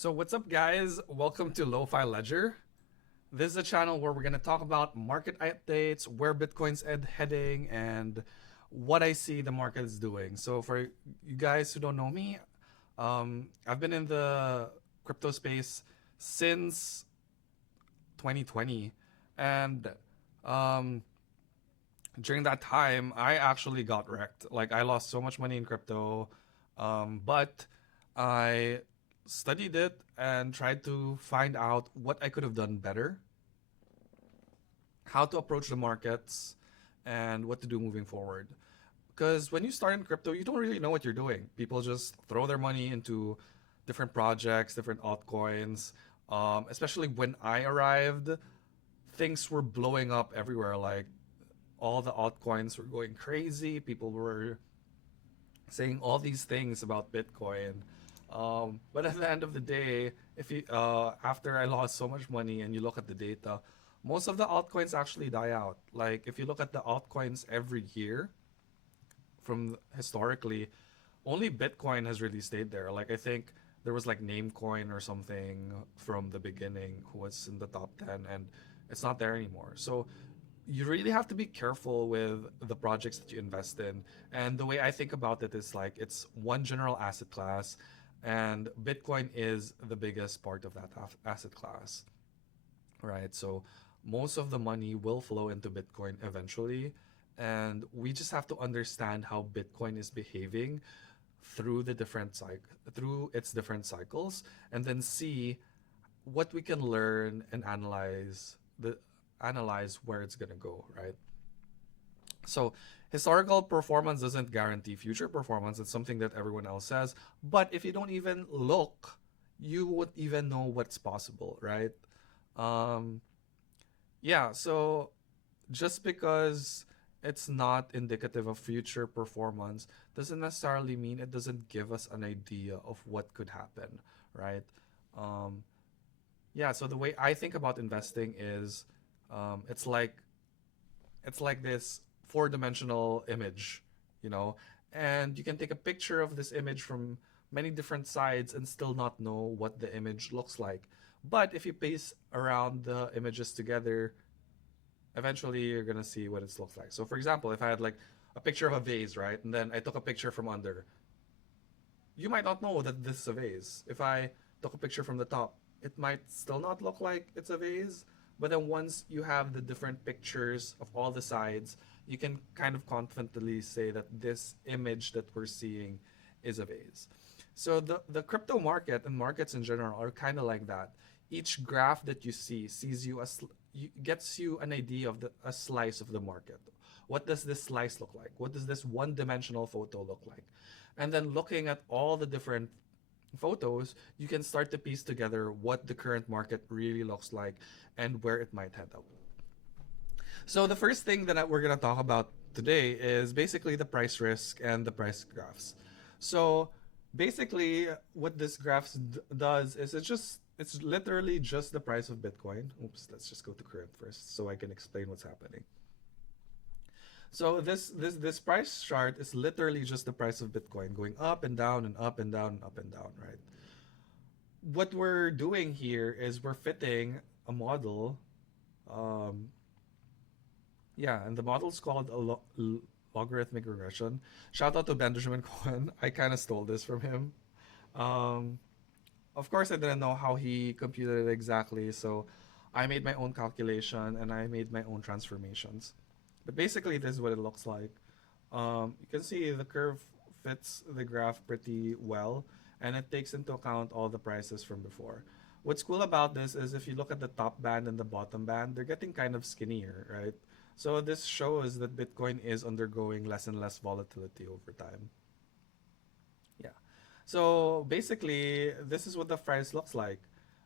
So what's up, guys? Welcome to Lofi-Ledger. This is a channel where we're gonna talk about market updates, where Bitcoin's heading, and what I see the market is doing. So for you guys who don't know me, I've been in the crypto space since 2020, and um, during that time, I actually got wrecked. Like I lost so much money in crypto, but I studied it and tried to find out what I could have done better, how to approach the markets, and what to do moving forward. Because when you start in crypto, you don't really know what you're doing. People just throw their money into different projects, different altcoins. Especially when I arrived, things were blowing up everywhere. Like all the altcoins were going crazy. People were saying all these things about Bitcoin. But at the end of the day, if you after I lost so much money and you look at the data, most of the altcoins actually die out. Like if you look at the altcoins every year from historically, only Bitcoin has really stayed there. Like I think there was like Namecoin or something from the beginning who was in the top 10 and it's not there anymore. So you really have to be careful with the projects that you invest in. And the way I think about it is like it's one general asset class, and Bitcoin is the biggest part of that asset class, right? So most of the money will flow into Bitcoin eventually. And we just have to understand how Bitcoin is behaving through through its different cycles, and then see what we can learn and analyze where it's gonna go, right? So historical performance doesn't guarantee future performance. It's something that everyone else says. But if you don't even look, you would even know what's possible, right? Um, yeah, so just because it's not indicative of future performance doesn't necessarily mean it doesn't give us an idea of what could happen, right? Um, yeah, so the way I think about investing is um, it's like it's like this four-dimensional image, you know, and you can take a picture of this image from many different sides and still not know what the image looks like. But if you paste around the images together, eventually you're gonna see what it looks like. So for example, if I had like a picture of a vase, right, and then I took a picture from under, you might not know that this is a vase. If I took a picture from the top, it might still not look like it's a vase. But then once you have the different pictures of all the sides, you can kind of confidently say that this image that we're seeing is a vase. So the crypto market and markets in general are kind of like that. Each graph that you see sees you as gets you an idea of a slice of the market. What does this slice look like? What does this one-dimensional photo look like? And then looking at all the different photos, you can start to piece together what the current market really looks like and where it might head up. So the first thing that we're going to talk about today is basically the price risk and the price graphs. So basically what this does is it's literally just the price of Bitcoin. Oops, let's just go to current first so I can explain what's happening. So this price chart is literally just the price of Bitcoin going up and down and up and down and up and down, right? What we're doing here is we're fitting a model. Um, yeah, and the model is called a logarithmic regression. Shout out to Benjamin Cohen. I kind of stole this from him. Um, of course, I didn't know how he computed it exactly, so I made my own calculation and I made my own transformations. But basically, this is what it looks like. You can see the curve fits the graph pretty well, and it takes into account all the prices from before. What's cool about this is if you look at the top band and the bottom band, they're getting kind of skinnier, right? So this shows that Bitcoin is undergoing less and less volatility over time. Yeah. So basically, this is what the price looks like.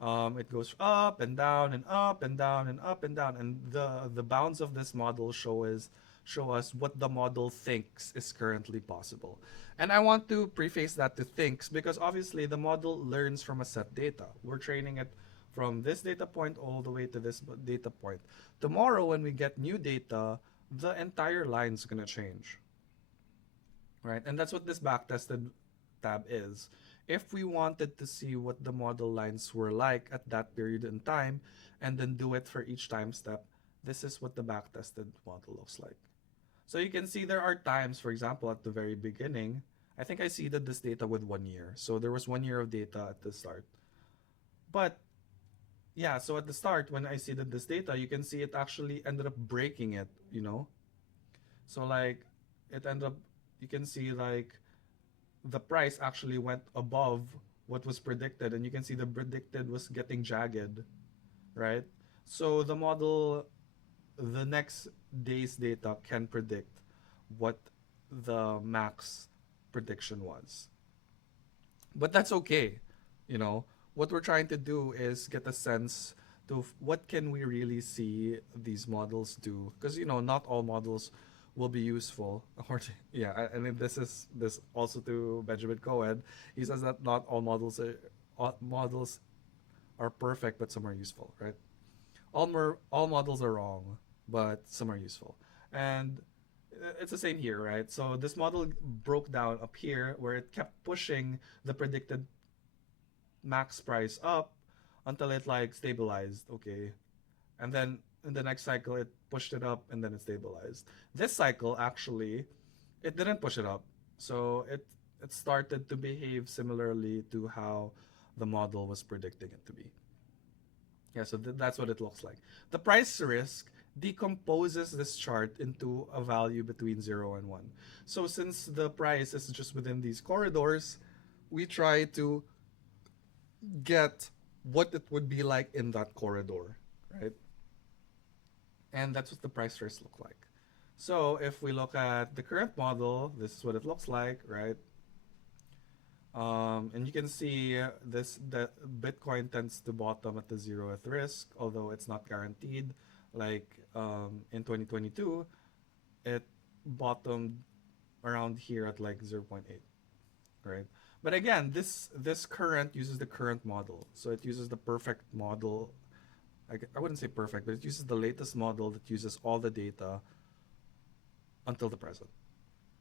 It goes up and down and up and down and up and down, and the bounds of this model show us what the model thinks is currently possible. And I want to preface that to thinks because obviously the model learns from a set data. We're training it from this data point all the way to this data point. Tomorrow, when we get new data, the entire line is gonna change, right? And that's what this backtested tab is. if we wanted to see what the model lines were like at that period in time and then do it for each time step, this is what the backtested model looks like. So you can see there are times, for example, at the very beginning, I think I seeded this data with 1 year. So there was 1 year of data at the start. But yeah, so at the start, when I seeded this data, you can see it actually ended up breaking it, you know? So like it ended up, you can see like the price actually went above what was predicted, and you can see the predicted was getting jagged, right? So the model, the next day's data can predict what the max prediction was. But that's okay, you know. What we're trying to do is get a sense to what can we really see these models do, because not all models will be useful. Or yeah, I mean this also to Benjamin Cohen. He says that not all models are perfect, but some are useful, right? All models are wrong, but some are useful. And it's the same here, right? So this model broke down up here where it kept pushing the predicted max price up until it like stabilized, okay? And then in the next cycle it pushed it up and then it stabilized. This cycle actually it didn't push it up. So it started to behave similarly to how the model was predicting it to be. Yeah, so that's what it looks like. The price risk decomposes this chart into a value between 0 and 1. So since the price is just within these corridors, we try to get what it would be like in that corridor, right? And that's what the price risk look like. So if we look at the current model, this is what it looks like, right? And you can see this that Bitcoin tends to bottom at the 0th risk, although it's not guaranteed. Like in 2022, it bottomed around here at like 0.8, right? But again, this current uses the current model, so it uses the perfect model. I wouldn't say perfect, but it uses the latest model that uses all the data until the present.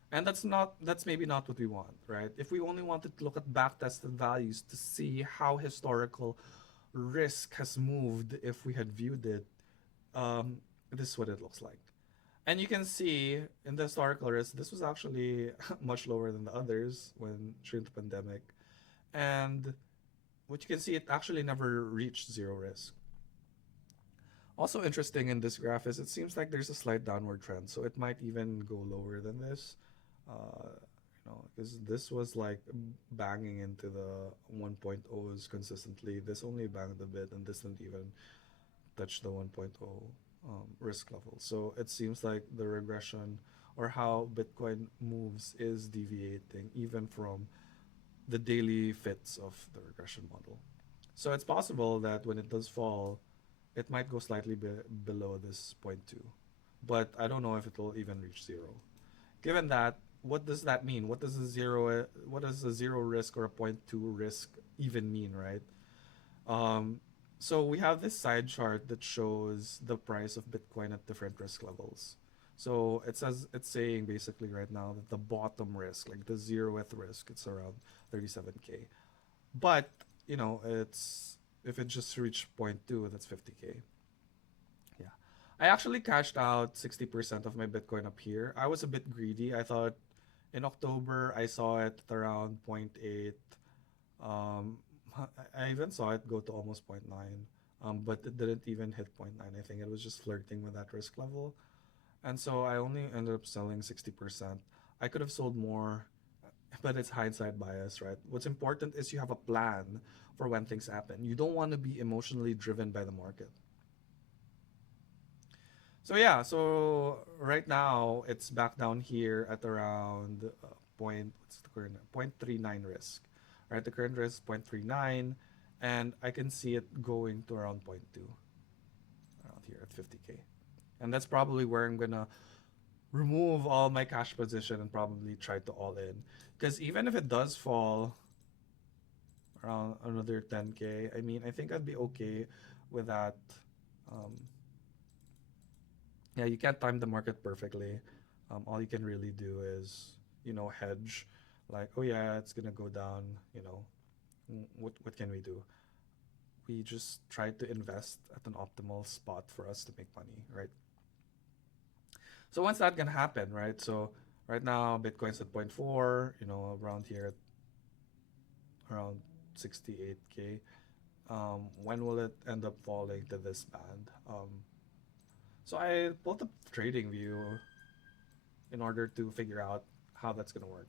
And that's maybe not what we want, right? If we only wanted to look at backtested values to see how historical risk has moved if we had viewed it, this is what it looks like. And you can see in the historical risk, this was actually much lower than the others when during the pandemic. And what you can see, it actually never reached zero risk. Also interesting in this graph is it seems like there's a slight downward trend, so it might even go lower than this. Because this was like banging into the 1.0s consistently. This only banged a bit, and this didn't even touch the 1.0 risk level. So it seems like the regression or how Bitcoin moves is deviating even from the daily fits of the regression model. So it's possible that when it does fall, it might go slightly below this 0.2. But I don't know if it will even reach zero. Given that, what does that mean? What does a zero risk or a 0.2 risk even mean, right? Um, so we have this side chart that shows the price of Bitcoin at different risk levels. So it's saying basically right now that the bottom risk, like the 0th risk, it's around 37K. But it's if it just reached zero point 0.2, that's 50K. Yeah. I actually cashed out 60% of my Bitcoin up here. I was a bit greedy. I thought in October I saw it at around zero point 0.8. I even saw it go to almost zero point 0.9. But it didn't even hit zero point 0.9. I think it was just flirting with that risk level. And so I only ended up selling 60%. I could have sold more, but it's hindsight bias, right? What's important is you have a plan for when things happen. You don't want to be emotionally driven by the market. So yeah, so right now it's back down here at around what's the current 0.39 risk, right? The current risk is 0.39, and I can see it going to around zero point 0.2 around here at 50K, and that's probably where I'm gonna remove all my cash position and probably try to all in, because even if it does fall around another 10K, I mean I think I'd be okay with that. Um, yeah, you can't time the market perfectly. All you can really do is, hedge, like, oh yeah, it's gonna go down, what can we do? We just try to invest at an optimal spot for us to make money, right? So when's that gonna happen, right? So right now Bitcoin's at point 0.4, around here at around 68K. When will it end up falling to this band? So I pulled up Trading View in order to figure out how that's gonna work.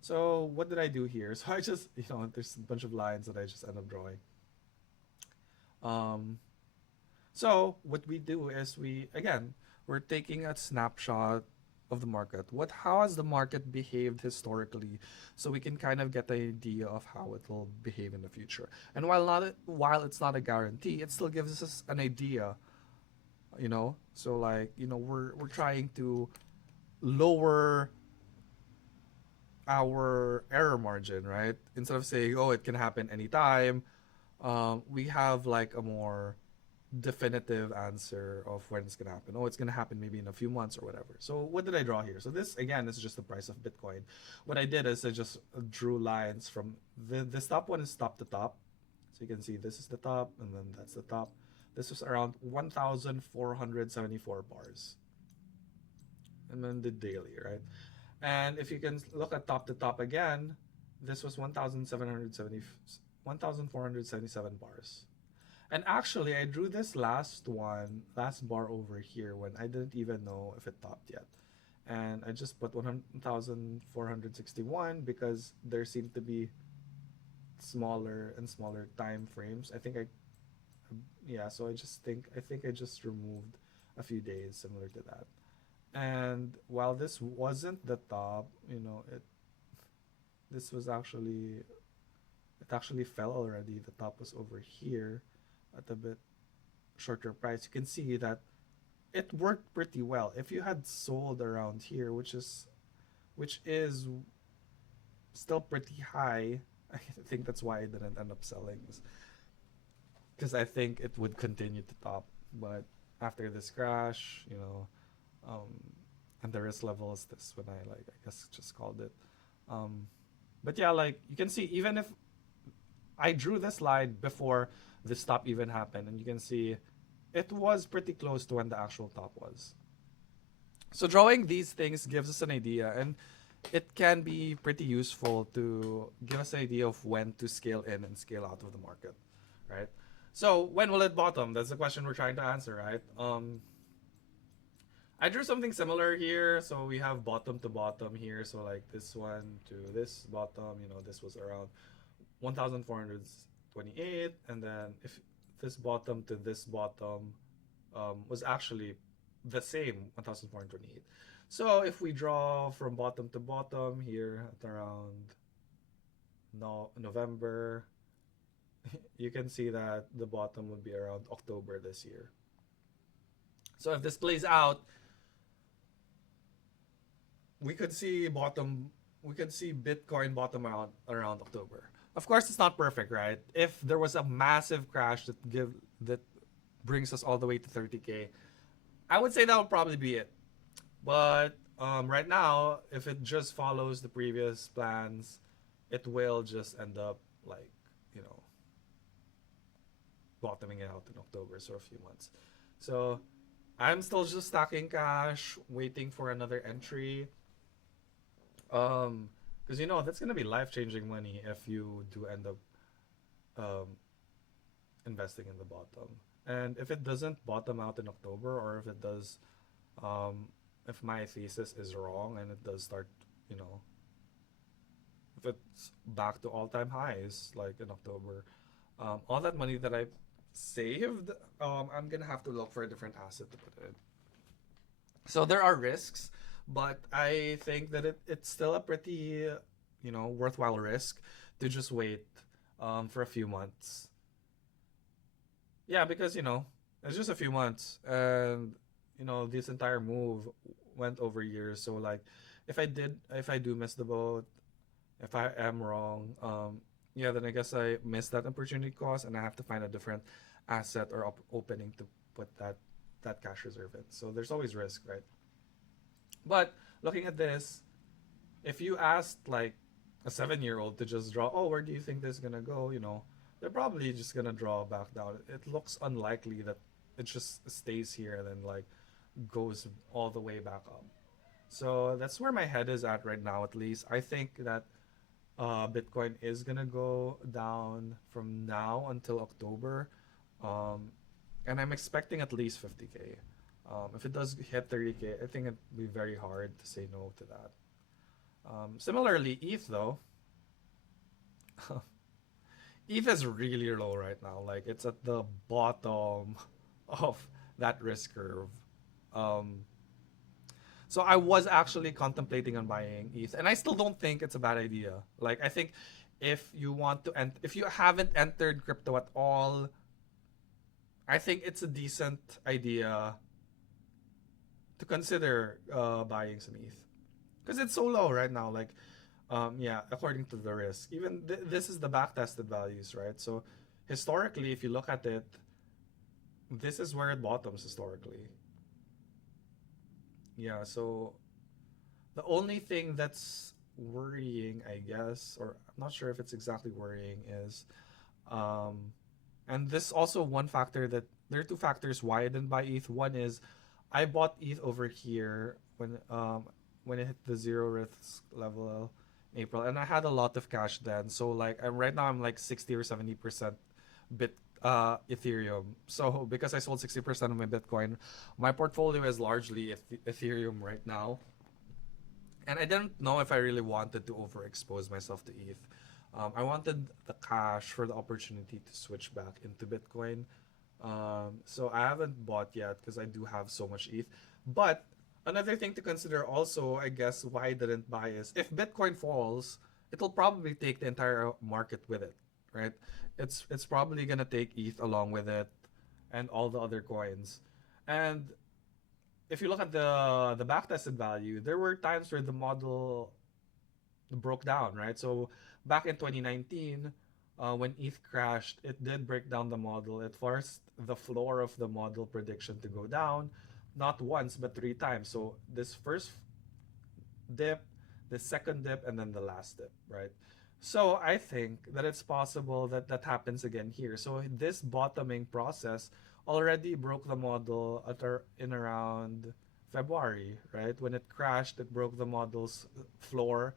So what did I do here? So I just, there's a bunch of lines that I just end up drawing. Um, so what we do is we're taking a snapshot of the market. How has the market behaved historically, so we can kind of get the idea of how it will behave in the future. And while it's not a guarantee, it still gives us an idea. So like we're trying to lower our error margin, right? Instead of saying, oh, it can happen anytime, we have like a more definitive answer of when it's gonna happen. Oh, it's gonna happen maybe in a few months or whatever. So what did I draw here? So this again is just the price of Bitcoin. What I did is I just drew lines from this top one is top to top. So you can see this is the top and then that's the top. This was around 1,474 bars. And then the daily, right? And if you can look at top to top again, this was 1,477 bars. And actually, I drew this last bar over here when I didn't even know if it topped yet. And I just put 1,461 because there seemed to be smaller and smaller time frames. So I think I just removed a few days similar to that. And while this wasn't the top, this was actually it actually fell already. The top was over here at a bit shorter price. You can see that it worked pretty well. If you had sold around here, which is still pretty high, I think that's why I didn't end up selling, because I think it would continue to top. But after this crash, um, and the risk level is this when I guess just called it. Um, but yeah, like you can see, even if I drew this line before the stop even happened, and you can see it was pretty close to when the actual top was. So drawing these things gives us an idea, and it can be pretty useful to give us an idea of when to scale in and scale out of the market, right? So when will it bottom? That's the question we're trying to answer, right? I drew something similar here. So we have bottom to bottom here. So like this one to this bottom, this was around 1,428, and then if this bottom to this bottom was actually the same 1,428. So if we draw from bottom to bottom here at around November, you can see that the bottom would be around October this year. So if this plays out, we could see Bitcoin bottom out around October. Of course, it's not perfect, right? If there was a massive crash that brings us all the way to 30K, I would say that would probably be it. But right now, if it just follows the previous plans, it will just end up like you know bottoming out in October, so a few months. So I'm still just stacking cash, waiting for another entry. Because that's gonna be life changing money if you do end up um investing in the bottom. And if it doesn't bottom out in October, or if it does, um, if my thesis is wrong and it does start, you know, if it's back to all time highs like in October, all that money that I saved, I'm gonna have to look for a different asset to put it in. So there are risks, but I think that it's still a pretty, worthwhile risk to just wait for a few months. Yeah, because it's just a few months, and this entire move went over years. So like, if I do miss the boat, if I am wrong, yeah, then I guess I missed that opportunity cost, and I have to find a different asset or opening to put that cash reserve in. So there's always risk, right? But looking at this, if you asked like a 7-year old to just draw, oh, where do you think this is gonna go? They're probably just gonna draw back down. It looks unlikely that it just stays here and then like goes all the way back up. So that's where my head is at right now, at least. I think that Bitcoin is gonna go down from now until October, um, and I'm expecting at least 50K. If it does hit 30K, I think it'd be very hard to say no to that. Similarly, ETH though, ETH is really low right now. Like it's at the bottom of that risk curve. Um, so I was actually contemplating on buying ETH, and I still don't think it's a bad idea. Like I think if you want to, and if you haven't entered crypto at all, I think it's a decent idea to consider buying some ETH because it's so low right now. Like, yeah, according to the risk, even this is the back tested values, right? So historically, if you look at it, this is where it bottoms historically. Yeah, so the only thing that's worrying, I guess, or I'm not sure if it's exactly worrying, is, um, and this also one factor that there are two factors why I didn't buy ETH. One is I bought ETH over here when it hit the zero risk level in April, and I had a lot of cash then. So like right now I'm like 60 or 70% bit Ethereum. So because I sold 60% of my Bitcoin, my portfolio is largely Ethereum right now. And I didn't know if I really wanted to overexpose myself to ETH. I wanted the cash for the opportunity to switch back into Bitcoin. So I haven't bought yet because I do have so much ETH. But another thing to consider also, I guess, why I didn't buy is if Bitcoin falls, it'll probably take the entire market with it, right? It's probably gonna take ETH along with it and all the other coins. And if you look at the backtested value, there were times where the model broke down, right? So back in 2019, when ETH crashed, it did break down the model. It forced the floor of the model prediction to go down, not once but three times. So this first dip, the second dip, and then the last dip, right? So I think that it's possible that that happens again here. So this bottoming process already broke the model in around February, right? When it crashed, it broke the model's floor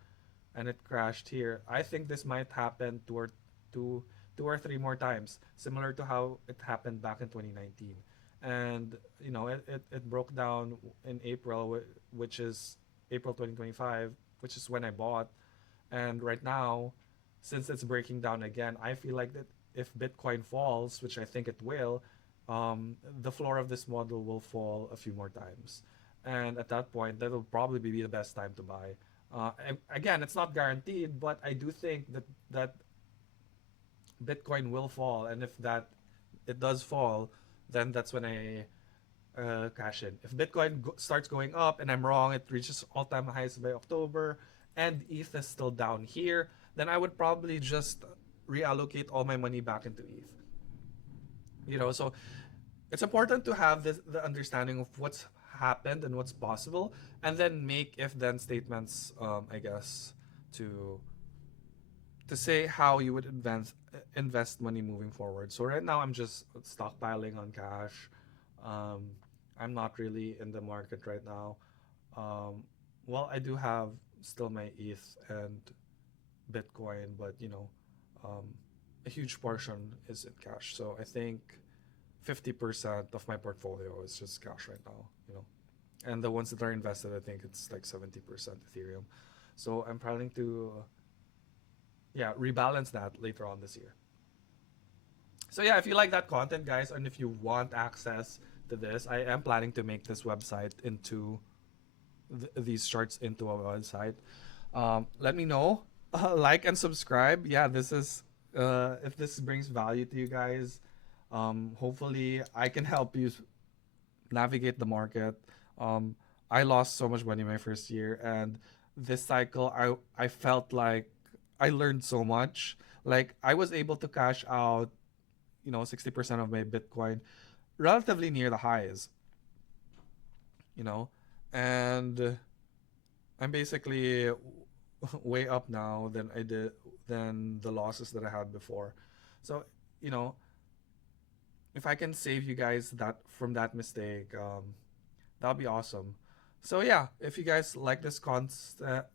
and it crashed here. I think this might happen two, two or three more times, similar to how it happened back in 2019. And it broke down in April, which is April 2025, which is when I bought. And right now, since it's breaking down again, I feel like that if Bitcoin falls, which I think it will, the floor of this model will fall a few more times. And at that point, that'll probably be the best time to buy. Again, it's not guaranteed, but I do think that Bitcoin will fall, and if that it does fall, then that's when I cash in. If Bitcoin starts going up and I'm wrong, it reaches all-time highs by October, and ETH is still down here, then I would probably just reallocate all my money back into ETH. So it's important to have the understanding of what's happened and what's possible, and then make if-then statements. I guess to say how you would invest money moving forward. So right now I'm just stockpiling on cash. Um, I'm not really in the market right now. Um, well, I do have still my ETH and Bitcoin, but um, a huge portion is in cash. So I think 50% of my portfolio is just cash right now. And the ones that are invested, I think it's like 70% Ethereum. So I'm planning to rebalance that later on this year. So yeah, if you like that content, guys, and if you want access to this, I am planning to make this website into these charts into a website. Let me know, like and subscribe. Yeah, this is if this brings value to you guys. Hopefully, I can help you navigate the market. Um, I lost so much money my first year, and this cycle, I felt like I learned so much. Like I was able to cash out, 60% of my Bitcoin, relatively near the highs. You know, and I'm basically way up now than the losses that I had before. So, you know, if I can save you guys that from that mistake, that'll be awesome. So yeah, if you guys like this type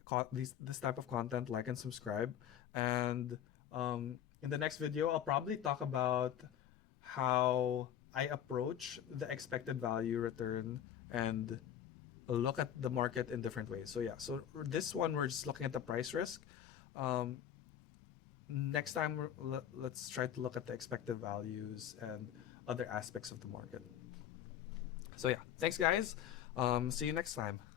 of content, like and subscribe. And in the next video, I'll probably talk about how I approach the expected value return and look at the market in different ways. So yeah, so this one we're just looking at the price risk. Um, Next time, let's try to look at the expected values and other aspects of the market. So yeah, thanks guys. See you next time.